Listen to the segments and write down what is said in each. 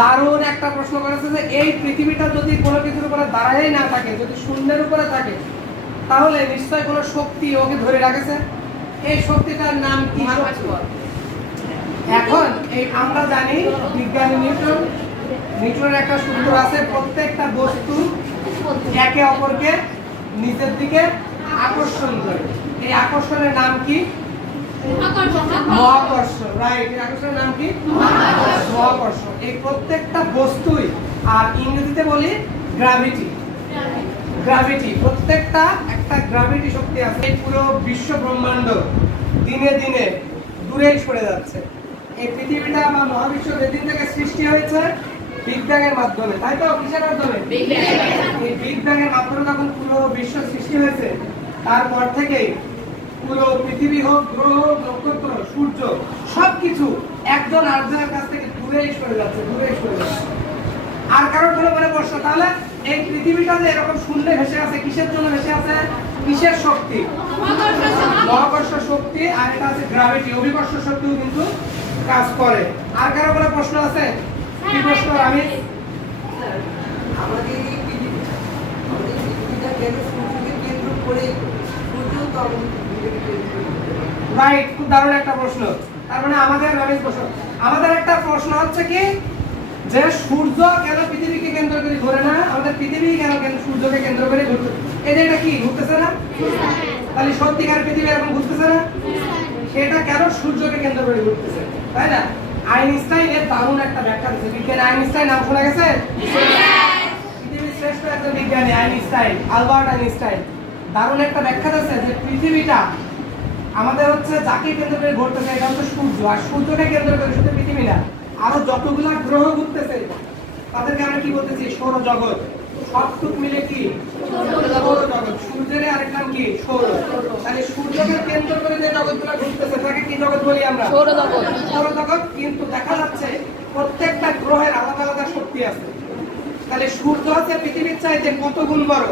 দারুণ একটা প্রশ্ন করেছে যে এই পৃথিবীটা যদি কোনো কিছুর উপরে দাঁড়াই না থাকে, যদি শূন্যের উপরে থাকে, তাহলে নিশ্চয় কোনো শক্তি ওকে ধরে রাখেছে। এই শক্তিটার নাম কি? এখন এই আমরা জানি বিজ্ঞানী নিউটনের একটা সূত্র আছে, প্রত্যেকটা বস্তু একে অপরকে নিচের দিকে আকর্ষণ করে। এই আকর্ষণের নাম কি? মহাকর্ষ। রাইট, এই আকর্ষণের নাম কি? মহাকর্ষ। এই প্রত্যেকটা বস্তুই, আর ইংরেজিতে বলি গ্র্যাভিটি। গ্র্যাভিটি, প্রত্যেকটা একটা গ্র্যাভিটি শক্তি আছে। এই পুরো বিশ্ব ব্রহ্মাণ্ড দিনে দিনে দূরেই সরে যাচ্ছে। এই পৃথিবীটা বা মহাবিশ্ব যেদিন থেকে সৃষ্টি হয়েছে বিগ ব্যাং এর মাধ্যমে, তাই তো? কিসের মাধ্যমে? এই বিগ ব্যাং এর মাধ্যমে যখন পুরো বিশ্ব সৃষ্টি হয়েছে, তারপর থেকেই পুরো পৃথিবী হোক, গ্রহ হোক, নক্ষত্র, সূর্য, সবকিছু একজন আরেকজনের কাছ থেকে দূরেই সরে যাচ্ছে, দূরেই সরে যাচ্ছে। আর কারোর কোনো মনে প্রশ্ন, তাহলে এই পৃথিবীটা যে এরকম শূন্যে ভেসে আছে, কিসের জন্য ভেসে আছে? কিসের শক্তি? মহাকর্ষ শক্তি। আর এটা আছে গ্র্যাভিটি, অভিকর্ষ শক্তিও কিন্তু কাজ করে। আর কারো কোনো প্রশ্ন আছে? কি প্রশ্ন? আমি আমাদের এই পৃথিবীটা কেন সূর্যকে কেন্দ্র করে, সূর্য তখন রাইট, খুব দারুণ একটা প্রশ্ন। তার মানে আমাদের একটা প্রশ্ন হচ্ছে কি, যে সূর্য কেন পৃথিবীকে কেন্দ্র করে ঘোরে না, আমাদের পৃথিবী কেন সূর্যকে কেন্দ্র করে ঘুরছে? এটা কি ঘুরতেছে না? তাহলে সত্যিকার পৃথিবী এরকম ঘুরতেছে না? সেটা কেন সূর্যকে কেন্দ্র করে ঘুরতেছে, তাই না? আইনস্টাইন এর দারুণ একটা ব্যাখ্যা দিয়েছে। বিজ্ঞানী আইনস্টাইন, নাম শোনা গেছে? পৃথিবীর শ্রেষ্ঠ একজন বিজ্ঞানী আইনস্টাইন, আলবার্ট আইনস্টাইন দারুণ একটা ব্যাখ্যা দিয়েছে যে পৃথিবীটা আমাদের হচ্ছে যাকে কেন্দ্র করে ঘুরতেছে এটা হচ্ছে সূর্য, আর সূর্যকে কেন্দ্র করে শুধু পৃথিবী না, আরো যতগুলা গ্রহ ঘুরতেছে তাদেরকে আমরা কি বলতেছি? সৌরজগৎ। সবটুক মিলে কি সৌরজগৎ। সূর্যের আরেক নাম কি? সৌর। তাহলে সূর্যকে কেন্দ্র করে যে জগৎগুলো ঘুরতেছে তাকে কি জগৎ বলি আমরা? সৌরজগৎ। সৌরজগৎ। কিন্তু দেখা যাচ্ছে প্রত্যেকটা গ্রহের আলাদা আলাদা শক্তি আছে। তাহলে সূর্য হচ্ছে পৃথিবীর চাইতে কত গুণ বড়?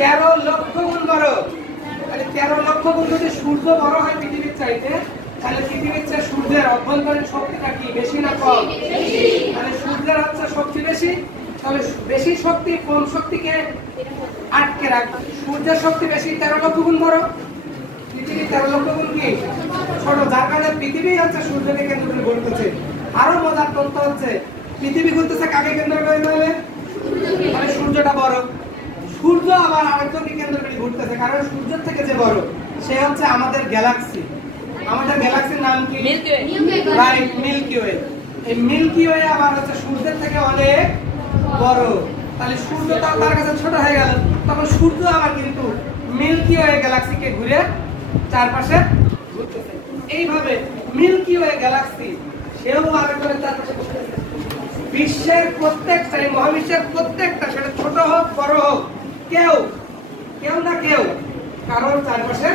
13 লক্ষ গুণ বড়। তাহলে 13 লক্ষ গুণ যদি সূর্য বড় হয় পৃথিবীর চাইতে, তাহলে পৃথিবীর চেয়ে সূর্যের অভ্যন্তরীণ শক্তিটা কি বেশি না কম? তাহলে সূর্যের হচ্ছে শক্তি বেশি, তাহলে বেশি শক্তি কম শক্তিকে আটকে রাখবে। সূর্যের শক্তি বেশি, 13 লক্ষ গুণ বড়, পৃথিবী 13 লক্ষ গুণ কি ছোট, যার কারণে পৃথিবী হচ্ছে সূর্যকে কেন্দ্র করে ঘুরতেছে। আরো মজার তথ্য হচ্ছে পৃথিবী ঘুরতেছে কাকে কেন্দ্র করে? মানে সূর্যটা বড়, সূর্য আবার আরেকজনকে কেন্দ্র করে ঘুরতেছে, কারণ সূর্যের থেকে যে বড় সে হচ্ছে আমাদের গ্যালাক্সি। আমাদের গ্যালাক্সির নাম কি? Right, Milky Way. এই মিল্কি ওয়ে আবার হচ্ছে সূর্যের থেকে অনেক বড়। তাহলে সূর্য তার কাছে ছোট হয়ে গেল, তখন সূর্য আবার কিন্তু মিল্কি ওয়ে গ্যালাক্সিকে ঘুরে চারপাশে ঘুরতেছে। এইভাবে মিল্কি ওয়ে গ্যালাক্সি সেও আরেকজনের চারপাশে ঘুরতেছে। বিশ্বের প্রত্যেকটা, এই মহাবিশ্বের প্রত্যেকটা, সেটা ছোট হোক বড় হোক, কেউ না কেউ কারোর চারপাশে